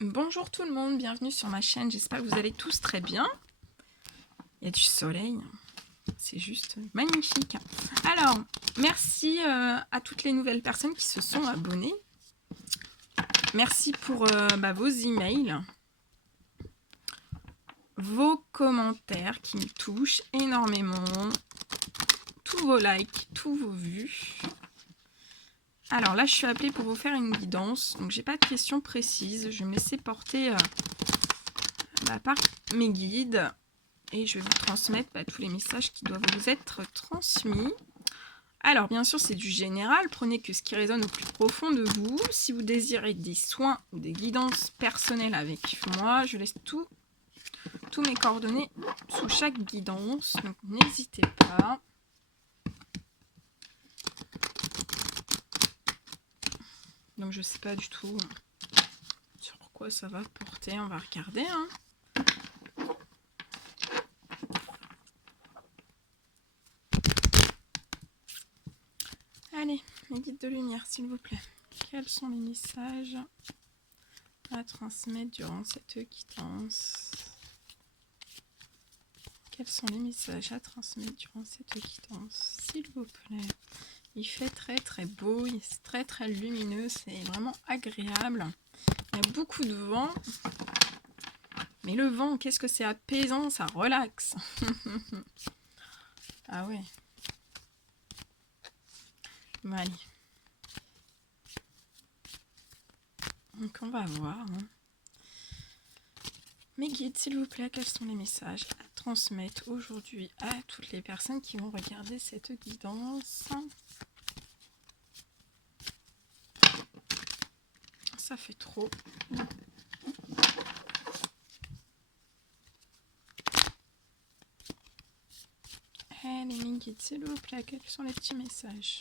Bonjour tout le monde, bienvenue sur ma chaîne, j'espère que vous allez tous très bien. Il y a du soleil, c'est juste magnifique. Alors, merci à toutes les nouvelles personnes qui se sont abonnées. Merci pour vos emails, vos commentaires qui me touchent énormément, tous vos likes, tous vos vues. Alors là, je suis appelée pour vous faire une guidance, donc j'ai pas de questions précises, je vais me laisser porter par mes guides. Et je vais vous transmettre tous les messages qui doivent vous être transmis. Alors, bien sûr, c'est du général. Prenez que ce qui résonne au plus profond de vous. Si vous désirez des soins ou des guidances personnelles avec moi, je laisse tous mes coordonnées sous chaque guidance. Donc, n'hésitez pas. Donc, je ne sais pas du tout sur quoi ça va porter. On va regarder, hein. Allez, mes guides de lumière, s'il vous plaît. Quels sont les messages à transmettre durant cette guidance? Quels sont les messages à transmettre durant cette guidance, s'il vous plaît? Il fait très beau, c'est très lumineux, c'est vraiment agréable. Il y a beaucoup de vent. Mais le vent, qu'est-ce que c'est apaisant, ça relaxe. Ah ouais. Bon, allez. Donc on va voir. Mes guides, s'il vous plaît, quels sont les messages à transmettre aujourd'hui à toutes les personnes qui vont regarder cette guidance? Ça fait trop. Allez, mes guides, s'il vous plaît, quels sont les petits messages?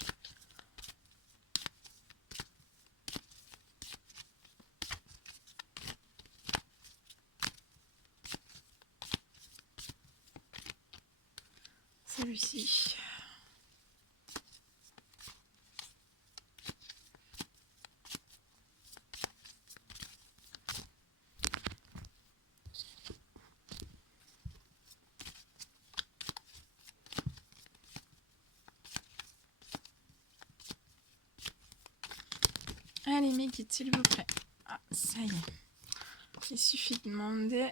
Celui-ci. Allez, mes guides, s'il vous plaît. Ah, ça y est. Il suffit de demander.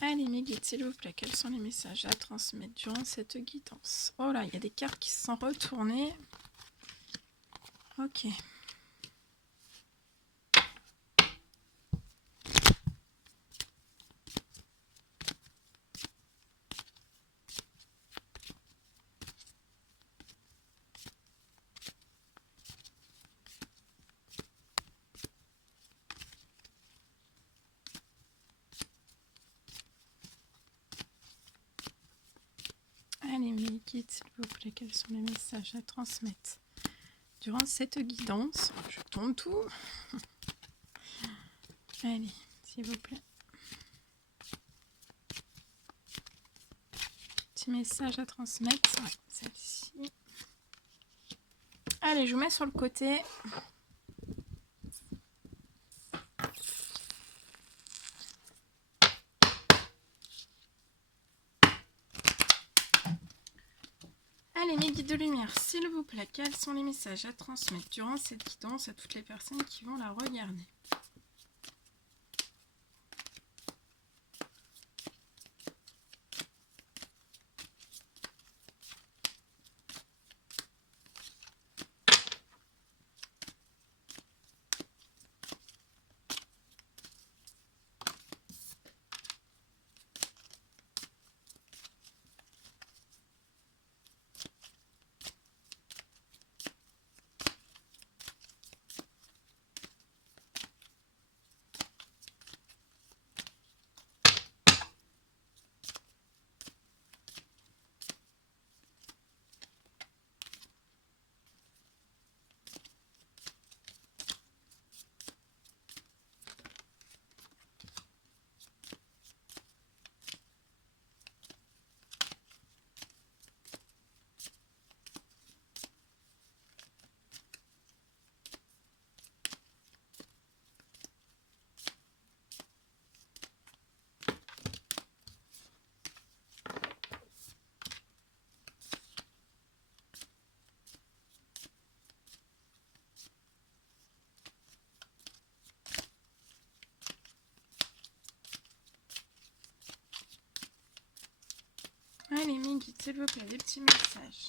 Allez, mes guides, s'il vous plaît, quels sont les messages à transmettre durant cette guidance? Oh là, il y a des cartes qui se sont retournées. Ok. Allez, mes guides, s'il vous plaît, quels sont les messages à transmettre durant cette guidance? Je tourne tout. Allez, s'il vous plaît. Petit message à transmettre. Ouais, celle-ci. Allez, je vous mets sur le côté. Allez, mes guides de lumière, s'il vous plaît, quels sont les messages à transmettre durant cette guidance à toutes les personnes qui vont la regarder? Allez, mes guides, s'il vous plaît, des petits messages.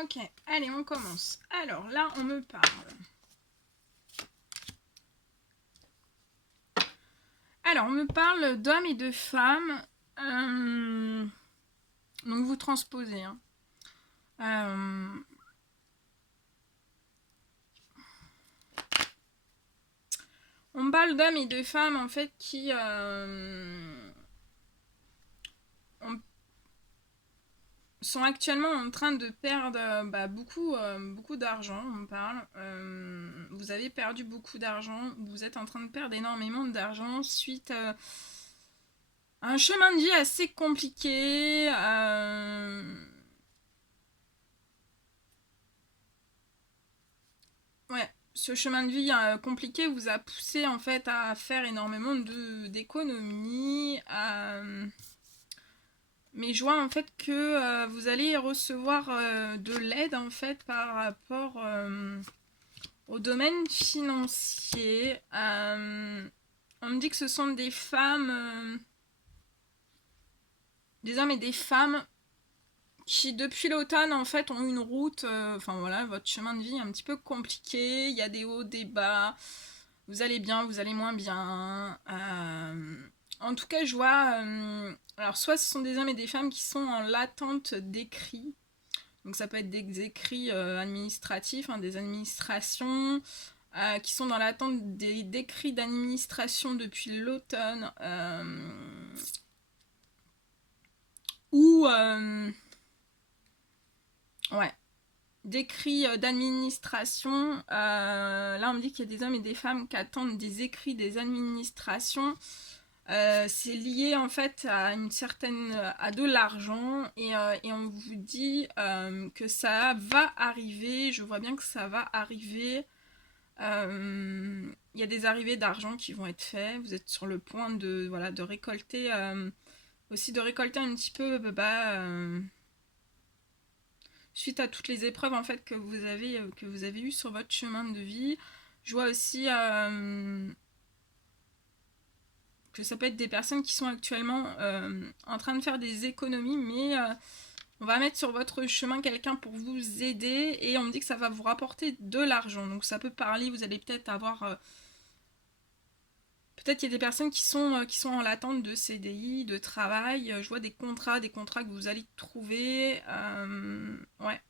Ok, allez, on commence. Alors là, on me parle. Alors, on me parle d'hommes et de femmes. Donc, vous transposez. Hein. On me parle d'hommes et de femmes, en fait, qui... sont actuellement en train de perdre beaucoup d'argent, on parle. Vous avez perdu beaucoup d'argent, vous êtes en train de perdre énormément d'argent suite à un chemin de vie assez compliqué. Ouais, ce chemin de vie compliqué vous a poussé en fait à faire énormément d'économies. Mais je vois en fait que vous allez recevoir de l'aide en fait par rapport au domaine financier. On me dit que ce sont des femmes, des hommes et des femmes qui depuis l'automne en fait ont une route, enfin voilà, votre chemin de vie est un petit peu compliqué, il y a des hauts, des bas, vous allez bien, vous allez moins bien. En tout cas, je vois, alors soit ce sont des hommes et des femmes qui sont en l'attente d'écrits, donc ça peut être des écrits administratifs, hein, des administrations, qui sont dans l'attente d'écrits d'administration depuis l'automne, ou ouais, d'écrits d'administration. Là, on me dit qu'il y a des hommes et des femmes qui attendent des écrits des administrations. C'est lié en fait à à de l'argent et on vous dit que ça va arriver. Je vois bien que ça va arriver. Il y a des arrivées d'argent qui vont être faites. Vous êtes sur le point de récolter aussi de récolter un petit peu suite à toutes les épreuves en fait que vous avez eues sur votre chemin de vie. Je vois aussi que ça peut être des personnes qui sont actuellement en train de faire des économies, mais on va mettre sur votre chemin quelqu'un pour vous aider et on me dit que ça va vous rapporter de l'argent. Donc ça peut parler, vous allez peut-être avoir... peut-être qu'il y a des personnes qui sont en l'attente de CDI, de travail. Je vois des contrats que vous allez trouver. Ouais.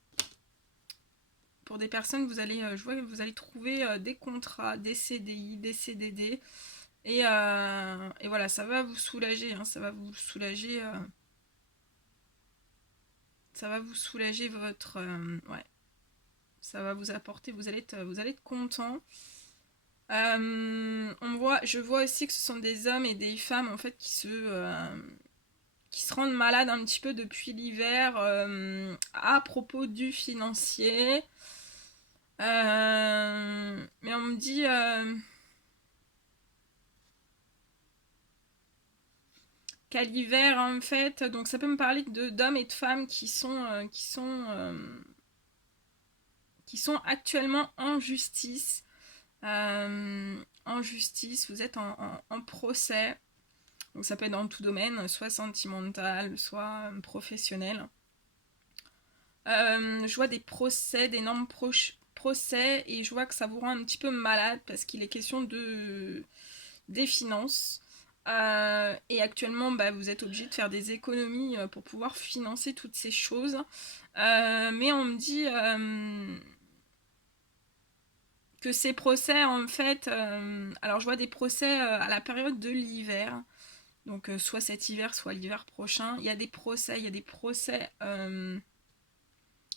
Pour des personnes, je vois que vous allez trouver des contrats, des CDI, des CDD. Et voilà, ça va vous soulager, hein, ça va vous soulager, votre, ouais, ça va vous apporter, vous allez être content. Je vois aussi que ce sont des hommes et des femmes en fait qui se rendent malades un petit peu depuis l'hiver à propos du financier. Mais on me dit qu'à l'hiver en fait, donc ça peut me parler d'hommes et de femmes qui sont actuellement en justice. En justice, vous êtes en procès. Donc ça peut être dans tout domaine, soit sentimental, soit professionnel. Je vois des procès, d'énormes procès, et je vois que ça vous rend un petit peu malade parce qu'il est question des finances. Et actuellement, vous êtes obligé de faire des économies pour pouvoir financer toutes ces choses. Mais on me dit que ces procès, en fait, alors je vois des procès à la période de l'hiver. Donc soit cet hiver, soit l'hiver prochain. Il y a des procès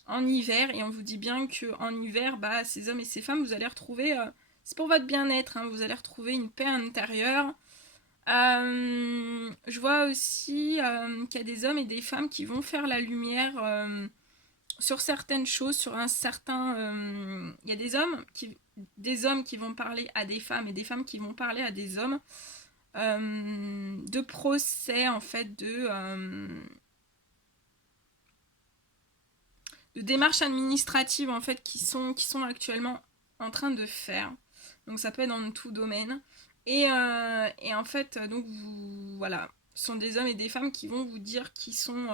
en hiver, et on vous dit bien qu'en hiver, ces hommes et ces femmes, vous allez retrouver, c'est pour votre bien-être, hein, vous allez retrouver une paix intérieure. Je vois aussi qu'il y a des hommes et des femmes qui vont faire la lumière sur certaines choses, sur un certain... il y a des hommes qui vont parler à des femmes et des femmes qui vont parler à des hommes de procès en fait de démarches administratives en fait qui sont actuellement en train de faire. Donc ça peut être dans tout domaine. Et en fait, donc voilà, ce sont des hommes et des femmes qui vont vous dire qui sont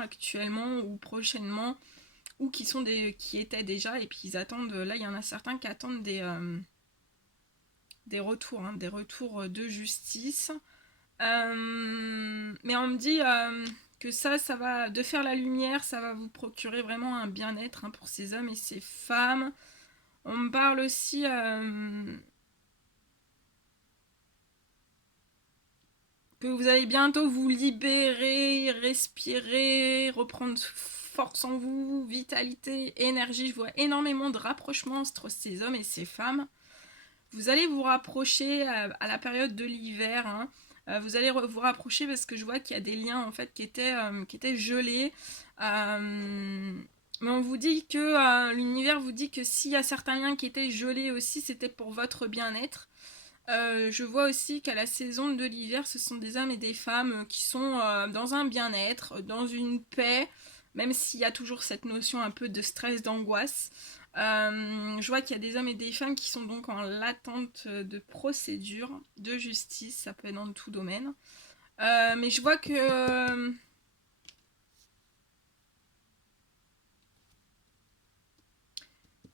actuellement ou prochainement, ou qui étaient déjà, et puis ils attendent, là il y en a certains qui attendent des retours, hein, des retours de justice. Mais on me dit que ça va, de faire la lumière, ça va vous procurer vraiment un bien-être, hein, pour ces hommes et ces femmes. On me parle aussi que vous allez bientôt vous libérer, respirer, reprendre force en vous, vitalité, énergie. Je vois énormément de rapprochements entre ces hommes et ces femmes. Vous allez vous rapprocher à la période de l'hiver, hein. Vous allez vous rapprocher parce que je vois qu'il y a des liens en fait qui étaient gelés. Mais on vous dit que l'univers vous dit que s'il y a certains liens qui étaient gelés aussi, c'était pour votre bien-être. Je vois aussi qu'à la saison de l'hiver, ce sont des hommes et des femmes qui sont dans un bien-être, dans une paix, même s'il y a toujours cette notion un peu de stress, d'angoisse. Je vois qu'il y a des hommes et des femmes qui sont donc en l'attente de procédures, de justice, ça peut être dans tout domaine. Mais je vois que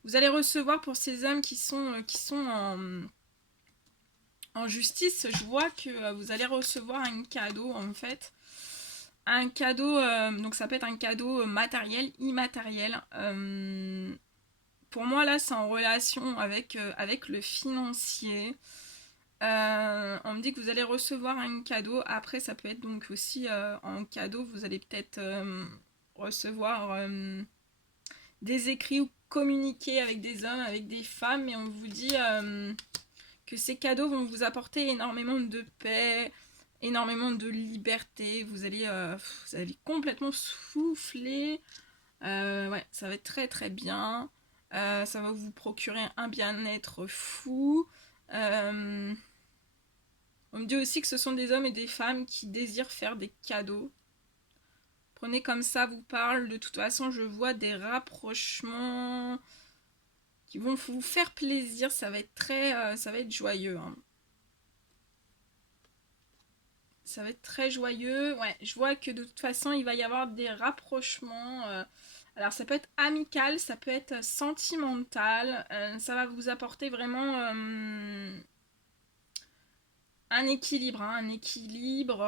vous allez recevoir pour ces hommes qui sont en justice, je vois que vous allez recevoir un cadeau en fait. Un cadeau, donc ça peut être un cadeau matériel, immatériel. Pour moi là c'est en relation avec le financier. On me dit que vous allez recevoir un cadeau. Après ça peut être donc aussi en cadeau, vous allez peut-être recevoir des écrits ou communiquer avec des hommes, avec des femmes. Mais on vous dit que ces cadeaux vont vous apporter énormément de paix, énormément de liberté. Vous allez complètement souffler. Ouais, ça va être très très bien. Ça va vous procurer un bien-être fou. On me dit aussi que ce sont des hommes et des femmes qui désirent faire des cadeaux. Prenez comme ça vous parle. De toute façon, je vois des rapprochements qui vont vous faire plaisir. Ça va être ça va être joyeux, hein. Ça va être très joyeux. Ouais, je vois que de toute façon, il va y avoir des rapprochements. Alors, ça peut être amical, ça peut être sentimental. Ça va vous apporter vraiment un équilibre, hein, un équilibre.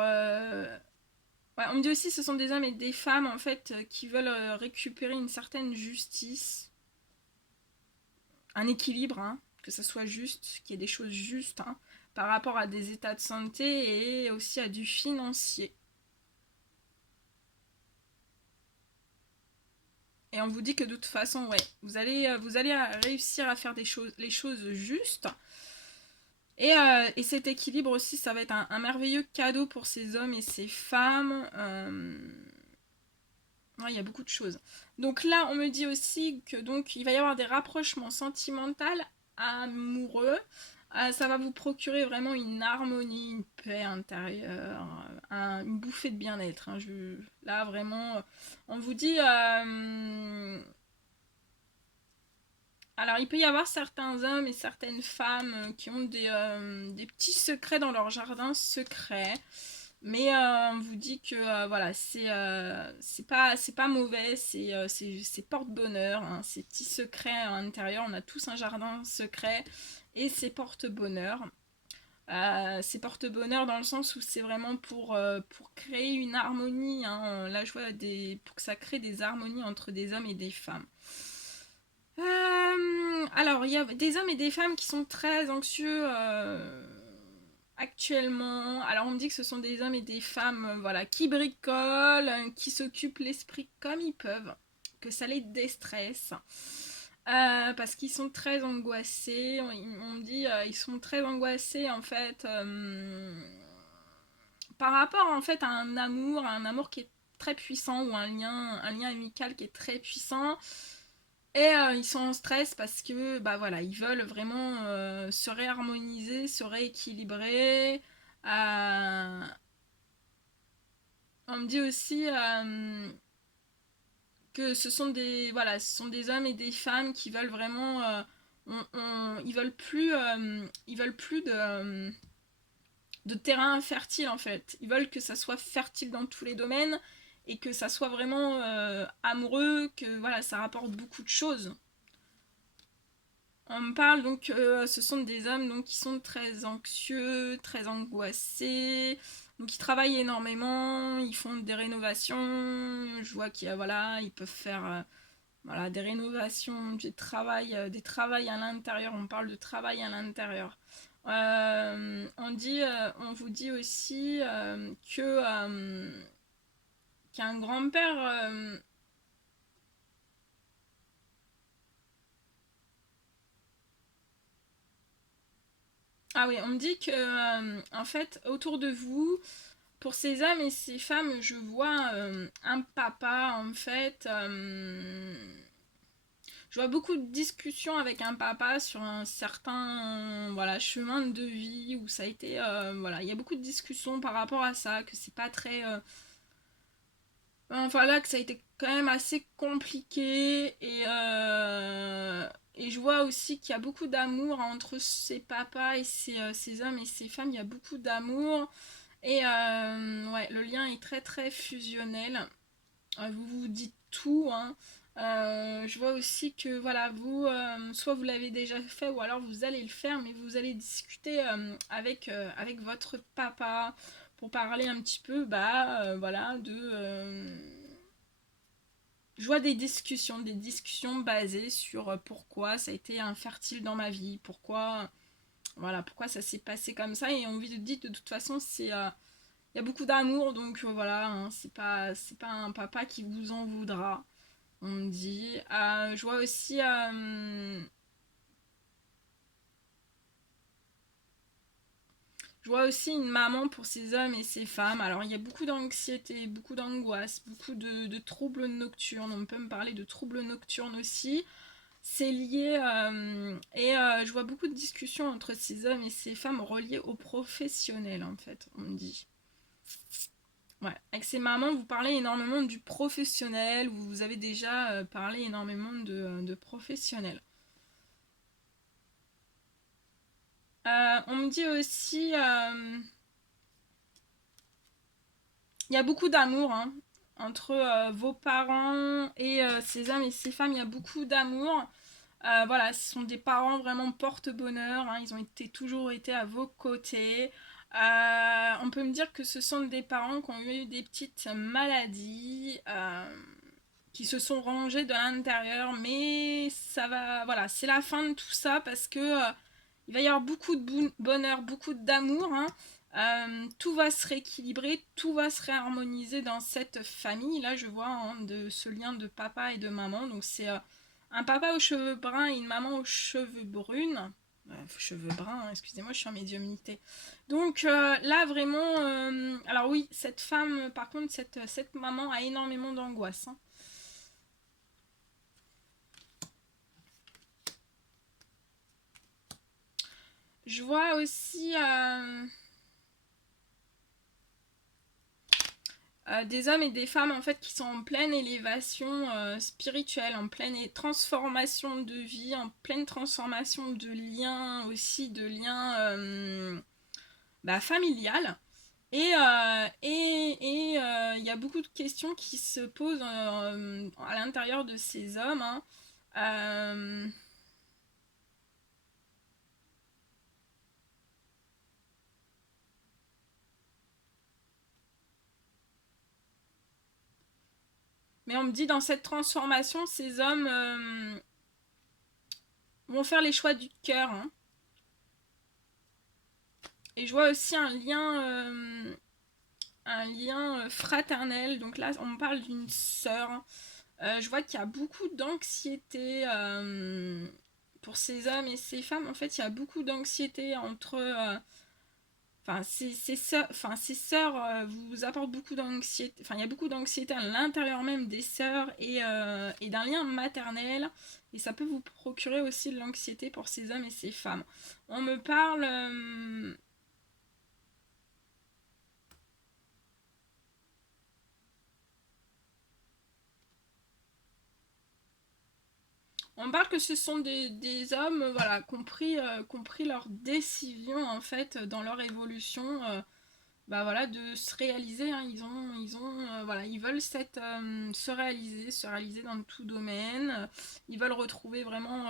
Ouais, on me dit aussi que ce sont des hommes et des femmes, en fait, qui veulent récupérer une certaine justice. Un équilibre, hein, que ça soit juste, qu'il y ait des choses justes, hein, par rapport à des états de santé et aussi à du financier. Et on vous dit que de toute façon, ouais, vous allez réussir à faire les choses justes. Et cet équilibre aussi, ça va être un merveilleux cadeau pour ces hommes et ces femmes. Ouais, il y a beaucoup de choses. Donc là, on me dit aussi que donc il va y avoir des rapprochements sentimentaux, amoureux. Ça va vous procurer vraiment une harmonie, une paix intérieure, une bouffée de bien-être, hein. Là, vraiment, on vous dit... alors, il peut y avoir certains hommes et certaines femmes qui ont des petits secrets dans leur jardin secret. Mais on vous dit que voilà, c'est pas mauvais, c'est porte-bonheur, hein, ces petits secrets à l'intérieur. On a tous un jardin secret et c'est porte-bonheur. C'est porte-bonheur dans le sens où c'est vraiment pour créer une harmonie, hein. Là, je vois pour que ça crée des harmonies entre des hommes et des femmes. Alors, il y a des hommes et des femmes qui sont très anxieux actuellement. Alors, on me dit que ce sont des hommes et des femmes voilà, qui bricolent, qui s'occupent l'esprit comme ils peuvent, que ça les déstresse. Parce qu'ils sont très angoissés. On me dit ils sont très angoissés en fait par rapport en fait à un amour qui est très puissant ou un lien amical qui est très puissant. Et ils sont en stress parce que bah voilà, ils veulent vraiment se réharmoniser, se rééquilibrer. Euh, on me dit aussi que ce sont des hommes et des femmes qui veulent vraiment Ils veulent plus de terrain fertile en fait. Ils veulent que ça soit fertile dans tous les domaines et que ça soit vraiment amoureux, que voilà, ça rapporte beaucoup de choses. On me parle donc, ce sont des hommes donc, qui sont très anxieux, très angoissés, donc ils travaillent énormément, ils font des rénovations, je vois qu'il y a, voilà, ils peuvent faire voilà, des rénovations, des travails à l'intérieur, on parle de travail à l'intérieur. On vous dit aussi qu'un grand-père ah oui, on me dit que en fait autour de vous, pour ces hommes et ces femmes, je vois un papa en fait. Je vois beaucoup de discussions avec un papa sur un certain voilà, chemin de vie où ça a été voilà, il y a beaucoup de discussions par rapport à ça, que c'est pas très enfin là que ça a été quand même assez compliqué et je vois aussi qu'il y a beaucoup d'amour entre ces papas et ces hommes et ces femmes, il y a beaucoup d'amour et ouais, le lien est très très fusionnel. Vous vous dites tout, hein. Je vois aussi que voilà, vous, soit vous l'avez déjà fait ou alors vous allez le faire, mais vous allez discuter avec votre papa pour parler un petit peu, voilà, je vois des discussions basées sur pourquoi ça a été infertile dans ma vie, pourquoi, voilà, pourquoi ça s'est passé comme ça, et on vous dit de toute façon, il y a beaucoup d'amour, donc voilà, hein, c'est pas un papa qui vous en voudra. On me dit. Je vois aussi. Je vois aussi une maman pour ces hommes et ces femmes. Alors il y a beaucoup d'anxiété, beaucoup d'angoisse, beaucoup de troubles nocturnes. On peut me parler de troubles nocturnes aussi. C'est lié et je vois beaucoup de discussions entre ces hommes et ces femmes reliées aux professionnels en fait. On me dit. Ouais. Avec ces mamans, vous parlez énormément du professionnel. Vous avez déjà parlé énormément de professionnels. On me dit aussi, il y a beaucoup d'amour hein, entre vos parents et ces hommes et ces femmes. Il y a beaucoup d'amour. Voilà, ce sont des parents vraiment porte-bonheur. Hein, ils ont toujours été à vos côtés. On peut me dire que ce sont des parents qui ont eu des petites maladies, qui se sont rangées de l'intérieur, mais ça va. Voilà, c'est la fin de tout ça parce que il va y avoir beaucoup de bonheur, beaucoup d'amour. Hein. Tout va se rééquilibrer, tout va se réharmoniser dans cette famille. Là, je vois hein, de ce lien de papa et de maman. Donc, c'est un papa aux cheveux bruns et une maman aux cheveux brunes. Cheveux bruns, hein, excusez-moi, je suis en médiumnité. Donc là, vraiment. Alors, oui, cette femme, par contre, cette maman a énormément d'angoisse. Hein. Je vois aussi. Des hommes et des femmes en fait qui sont en pleine élévation spirituelle, en pleine transformation de vie, en pleine transformation de liens aussi, de liens familial. Il y a beaucoup de questions qui se posent à l'intérieur de ces hommes. Hein. Euh, mais on me dit dans cette transformation, ces hommes vont faire les choix du cœur. Hein. Et je vois aussi un lien fraternel. Donc là, on me parle d'une sœur. Je vois qu'il y a beaucoup d'anxiété pour ces hommes et ces femmes. En fait, il y a beaucoup d'anxiété entre. Enfin, ces sœurs vous apportent beaucoup d'anxiété. Enfin, il y a beaucoup d'anxiété à l'intérieur même des sœurs et d'un lien maternel. Et ça peut vous procurer aussi de l'anxiété pour ces hommes et ces femmes. On me parle. On parle que ce sont des hommes, voilà, compris leur décision, en fait, dans leur évolution, bah voilà, de se réaliser, hein. Voilà, ils veulent se réaliser dans tout domaine. Ils veulent retrouver vraiment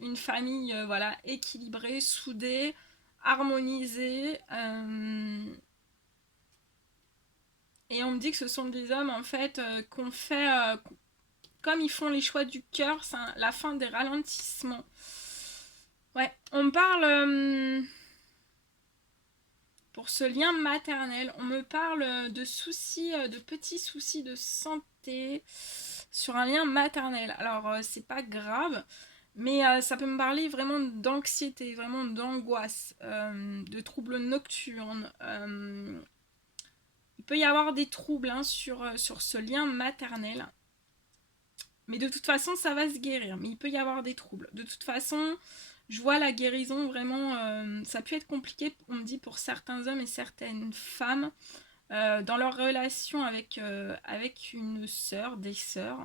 une famille, voilà, équilibrée, soudée, harmonisée. Et on me dit que ce sont des hommes, en fait, qu'on fait, comme ils font les choix du cœur, c'est la fin des ralentissements. Ouais, on parle pour ce lien maternel, on me parle de soucis, de petits soucis de santé sur un lien maternel. Alors, c'est pas grave, mais ça peut me parler vraiment d'anxiété, vraiment d'angoisse, de troubles nocturnes. Il peut y avoir des troubles, hein, sur ce lien maternel. Mais de toute façon, ça va se guérir. Mais il peut y avoir des troubles. De toute façon, je vois la guérison vraiment... ça peut être compliqué, on me dit, pour certains hommes et certaines femmes, dans leur relation avec une sœur, des sœurs,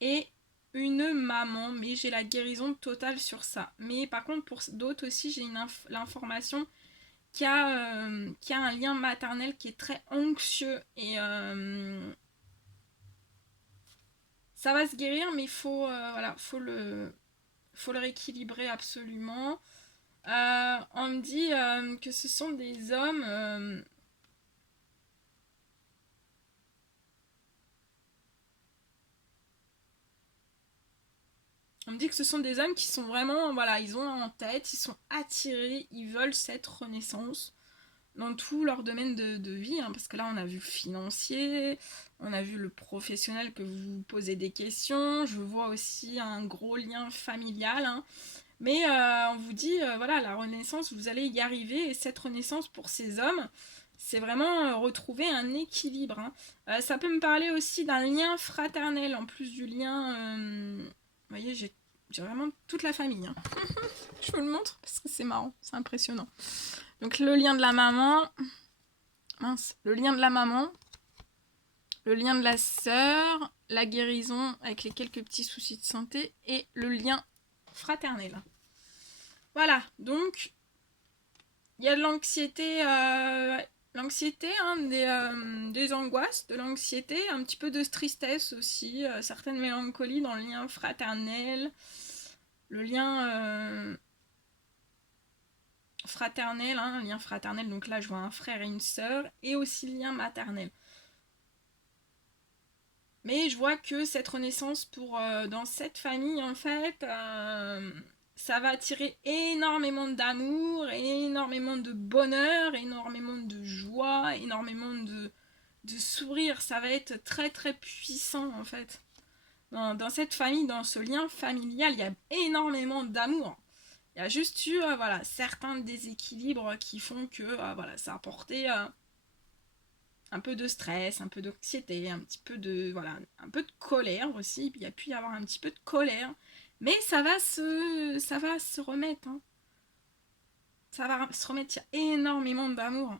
et une maman. Mais j'ai la guérison totale sur ça. Mais par contre, pour d'autres aussi, j'ai l'information qu'il y a un lien maternel qui est très anxieux et... ça va se guérir, mais il faut, voilà, faut le rééquilibrer absolument. On me dit que ce sont des hommes. On me dit que ce sont des hommes qui sont vraiment, voilà, ils ont en tête, ils sont attirés, ils veulent cette renaissance dans tout leur domaine de vie, hein, parce que là on a vu financier, on a vu le professionnel que vous vous posez des questions, je vois aussi un gros lien familial, hein. Mais on vous dit, voilà, la renaissance, vous allez y arriver. Et cette renaissance pour ces hommes, c'est vraiment retrouver un équilibre, hein. Ça peut me parler aussi d'un lien fraternel, en plus du lien... vous voyez, j'ai vraiment toute la famille, hein. Je vous le montre parce que c'est marrant, c'est impressionnant. Donc le lien de la maman... Mince, le lien de la maman, le lien de la sœur, la guérison avec les quelques petits soucis de santé et le lien fraternel. Voilà, donc il y a de l'anxiété, hein, des angoisses, de l'anxiété, un petit peu de tristesse aussi, certaines mélancolies dans le lien fraternel, le lien fraternel, hein, lien fraternel, donc là je vois un frère et une sœur, et aussi le lien maternel. Mais je vois que cette renaissance dans cette famille, en fait, ça va attirer énormément d'amour, énormément de bonheur, énormément de joie, énormément de sourire. Ça va être très très puissant, en fait. Dans cette famille, dans ce lien familial, il y a énormément d'amour. Il y a juste eu voilà, certains déséquilibres qui font que voilà, ça a apporté un peu de stress, un peu d'anxiété, un petit peu de, voilà, un peu de colère aussi. Il y a pu y avoir un petit peu de colère. Mais ça va se remettre, hein. Ça va se remettre, il y a énormément d'amour.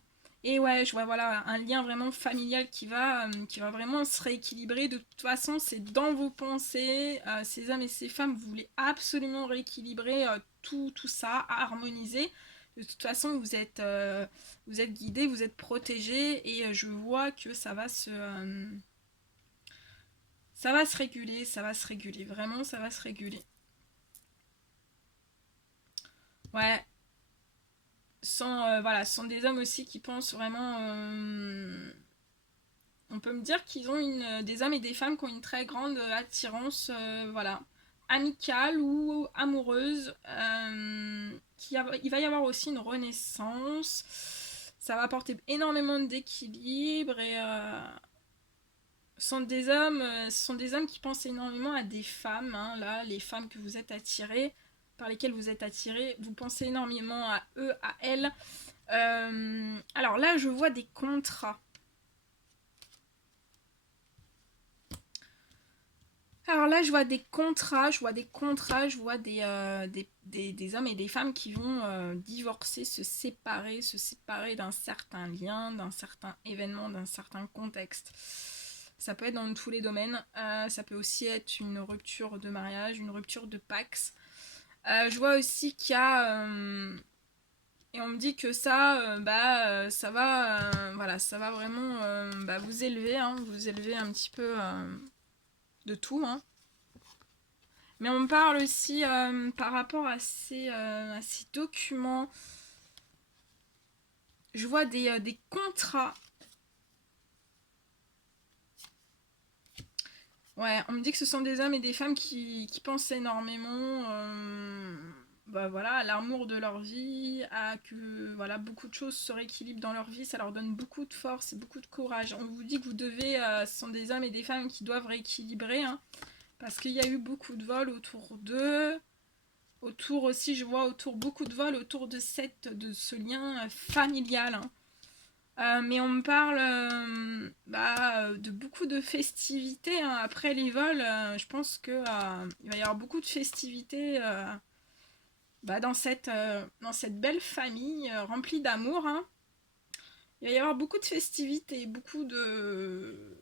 Et ouais, je vois voilà, un lien vraiment familial qui va vraiment se rééquilibrer. De toute façon, c'est dans vos pensées. Ces hommes et ces femmes, vous voulez absolument rééquilibrer tout ça, harmoniser. De toute façon, vous êtes guidé, vous êtes protégé. Et je vois que ça va se réguler, ça va se réguler. Vraiment, ça va se réguler. Ouais, voilà, ce sont des hommes aussi qui pensent vraiment. On peut me dire qu'ils ont des hommes et des femmes qui ont une très grande attirance, voilà, amicale ou amoureuse. Il va y avoir aussi une renaissance. Ça va apporter énormément d'équilibre et ce sont des hommes qui pensent énormément à des femmes, hein, là, les femmes que vous êtes attirées, par lesquelles vous êtes attirés, vous pensez énormément à eux, à elles. Alors là, je vois des contrats. Alors là, je vois des contrats, je vois des hommes et des femmes qui vont divorcer, se séparer d'un certain lien, d'un certain événement, d'un certain contexte. Ça peut être dans tous les domaines. Ça peut aussi être une rupture de mariage, une rupture de Pax. Je vois aussi qu'il y a... et on me dit que ça, ça va, voilà, ça va vraiment vous élever, hein, vous élever un petit peu de tout, hein. Mais on me parle aussi par rapport à ces documents. Je vois des contrats. Ouais, on me dit que ce sont des hommes et des femmes qui pensent énormément voilà, à l'amour de leur vie, à que voilà, beaucoup de choses se rééquilibrent dans leur vie, ça leur donne beaucoup de force et beaucoup de courage. On vous dit que vous devez, ce sont des hommes et des femmes qui doivent rééquilibrer, hein, parce qu'il y a eu beaucoup de vols autour d'eux. Autour aussi, je vois beaucoup de vols autour de ce lien familial, hein. Mais on me parle de beaucoup de festivités, hein. Après les vols, je pense que il va y avoir beaucoup de festivités dans cette belle famille remplie d'amour, hein. Il va y avoir beaucoup de festivités, beaucoup de...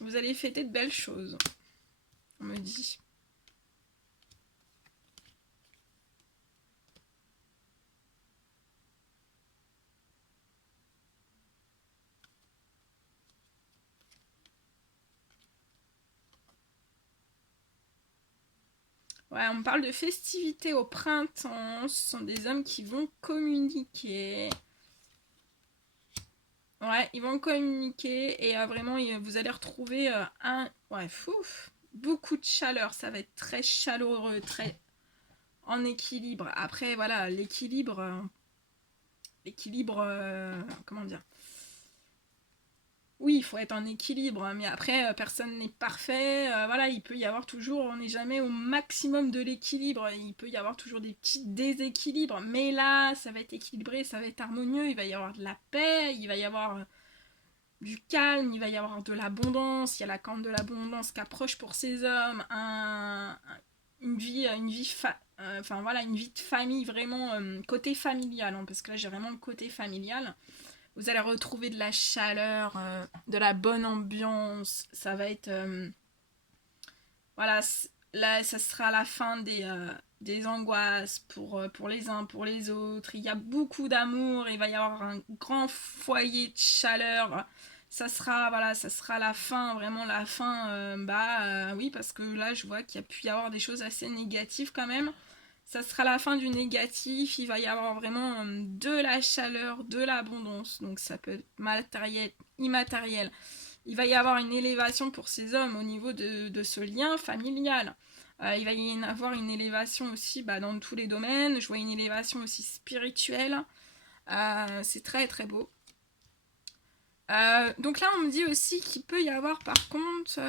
Vous allez fêter de belles choses, on me dit. Ouais, on me parle de festivités au printemps. Ce sont des hommes qui vont communiquer. Ouais, ils vont communiquer et vraiment, vous allez retrouver Ouais, beaucoup de chaleur. Ça va être très chaleureux, très en équilibre. Après, voilà, l'équilibre, comment dire? Oui, il faut être en équilibre, mais après, personne n'est parfait. Voilà, il peut y avoir toujours, on n'est jamais au maximum de l'équilibre. Il peut y avoir toujours des petits déséquilibres, mais là, ça va être équilibré, ça va être harmonieux. Il va y avoir de la paix, il va y avoir du calme, il va y avoir de l'abondance. Il y a la corne de l'abondance qui approche pour ces hommes, une vie de famille vraiment côté familial, hein, parce que là, j'ai vraiment le côté familial. Vous allez retrouver de la chaleur, de la bonne ambiance. Ça va être... voilà, là, ça sera la fin des angoisses pour les uns, pour les autres. Il y a beaucoup d'amour, il va y avoir un grand foyer de chaleur. Ça sera la fin, vraiment la fin. Oui, parce que là, je vois qu'il y a pu y avoir des choses assez négatives quand même. Ça sera la fin du négatif, il va y avoir vraiment de la chaleur, de l'abondance, donc ça peut être matériel, immatériel. Il va y avoir une élévation pour ces hommes au niveau de ce lien familial. Il va y avoir une élévation aussi dans tous les domaines, je vois une élévation aussi spirituelle. C'est très très beau. Donc là on me dit aussi qu'il peut y avoir par contre...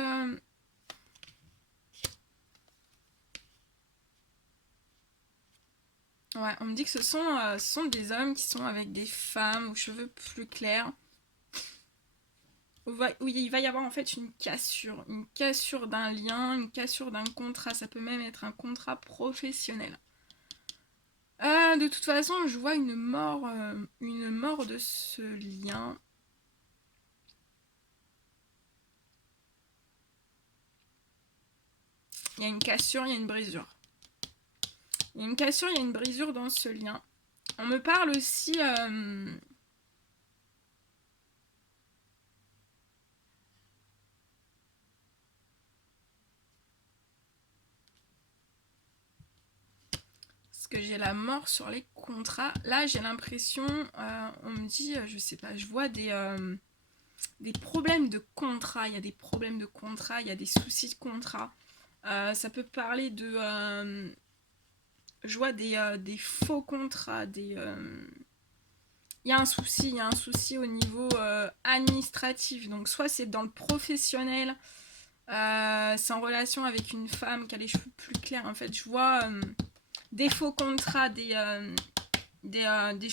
Ouais, on me dit que ce sont des hommes qui sont avec des femmes aux cheveux plus clairs. Où il va y avoir en fait une cassure d'un lien, une cassure d'un contrat. Ça peut même être un contrat professionnel. De toute façon, je vois une mort de ce lien. Il y a une cassure, il y a une brisure. Il y a une cassure, il y a une brisure dans ce lien. On me parle aussi... parce que j'ai la mort sur les contrats. Là, j'ai l'impression... on me dit, je sais pas, je vois des problèmes de contrat. Il y a des problèmes de contrat, il y a des soucis de contrat. Ça peut parler de... je vois des faux contrats, il y a un souci au niveau administratif. Donc soit c'est dans le professionnel, c'est en relation avec une femme qui a les cheveux plus clairs. En fait, je vois des faux contrats, des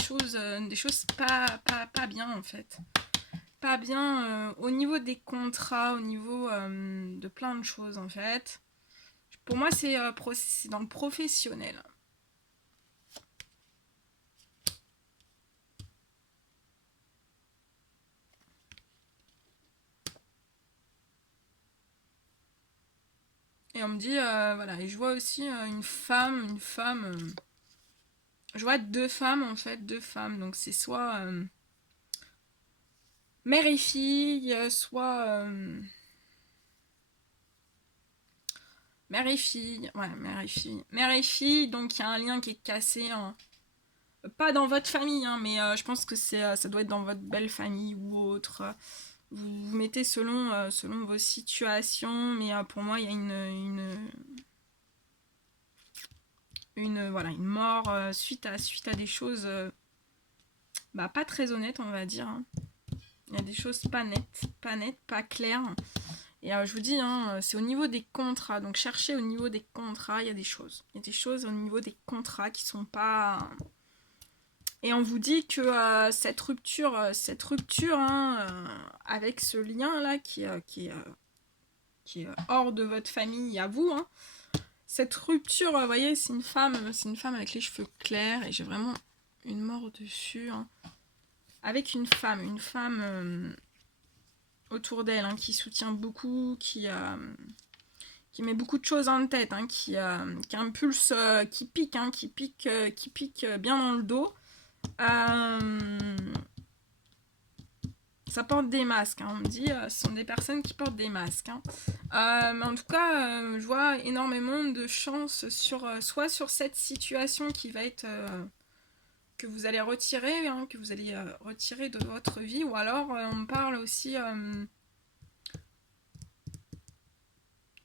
choses pas bien en fait. Pas bien au niveau des contrats, au niveau de plein de choses en fait. Pour moi, c'est dans le professionnel. Et on me dit, voilà, et je vois aussi une femme, je vois deux femmes en fait, deux femmes, donc c'est soit mère et fille, soit mère et fille, ouais, mère et fille, donc il y a un lien qui est cassé, hein. Pas dans votre famille, hein, mais je pense que ça doit être dans votre belle famille ou autre. Vous mettez selon vos situations, mais pour moi, il y a voilà, une mort suite à des choses pas très honnêtes, on va dire, hein. Il y a des choses pas nettes, pas claires. Et je vous dis, hein, c'est au niveau des contrats. Donc cherchez au niveau des contrats, il y a des choses. Il y a des choses au niveau des contrats qui sont pas... Et on vous dit que cette rupture hein, avec ce lien-là qui est hors de votre famille à vous, hein, cette rupture, vous voyez, c'est une femme avec les cheveux clairs, et j'ai vraiment une mort dessus, hein, avec une femme autour d'elle, hein, qui soutient beaucoup, qui met beaucoup de choses en tête, hein, qui impulse, qui pique, hein, qui pique bien dans le dos. Ça porte des masques, hein, on me dit, ce sont des personnes qui portent des masques, hein. Mais en tout cas, je vois énormément de chance soit sur cette situation qui va être que vous allez retirer, hein, retirer de votre vie, ou alors on me parle aussi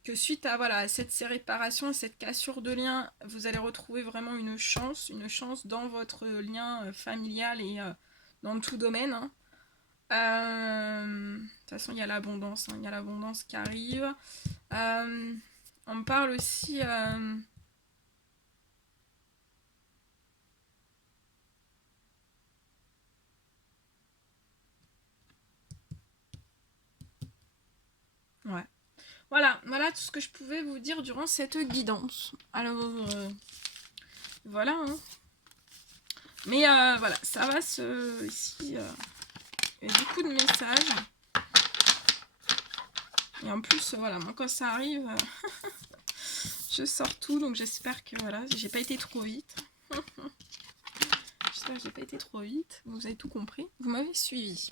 que suite à voilà, cette séparation, cette cassure de lien, vous allez retrouver vraiment une chance dans votre lien familial et dans tout domaine, hein. De toute façon, il y a l'abondance, hein, il y a l'abondance qui arrive. On me parle aussi... Ouais. Voilà tout ce que je pouvais vous dire durant cette guidance. Alors, voilà. Hein. Mais voilà, ça va ici, il y a beaucoup de messages. Et en plus, voilà, moi quand ça arrive, je sors tout, donc j'espère que voilà, j'ai pas été trop vite. J'espère que j'ai pas été trop vite. Vous avez tout compris. Vous m'avez suivi.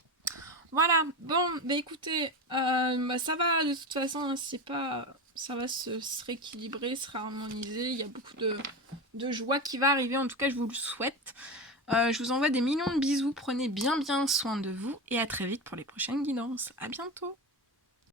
Voilà, bon, bah écoutez, ça va de toute façon, hein, c'est pas, ça va se rééquilibrer, se harmoniser, il y a beaucoup de joie qui va arriver, en tout cas je vous le souhaite. Je vous envoie des millions de bisous, prenez bien soin de vous et à très vite pour les prochaines guidances. À bientôt.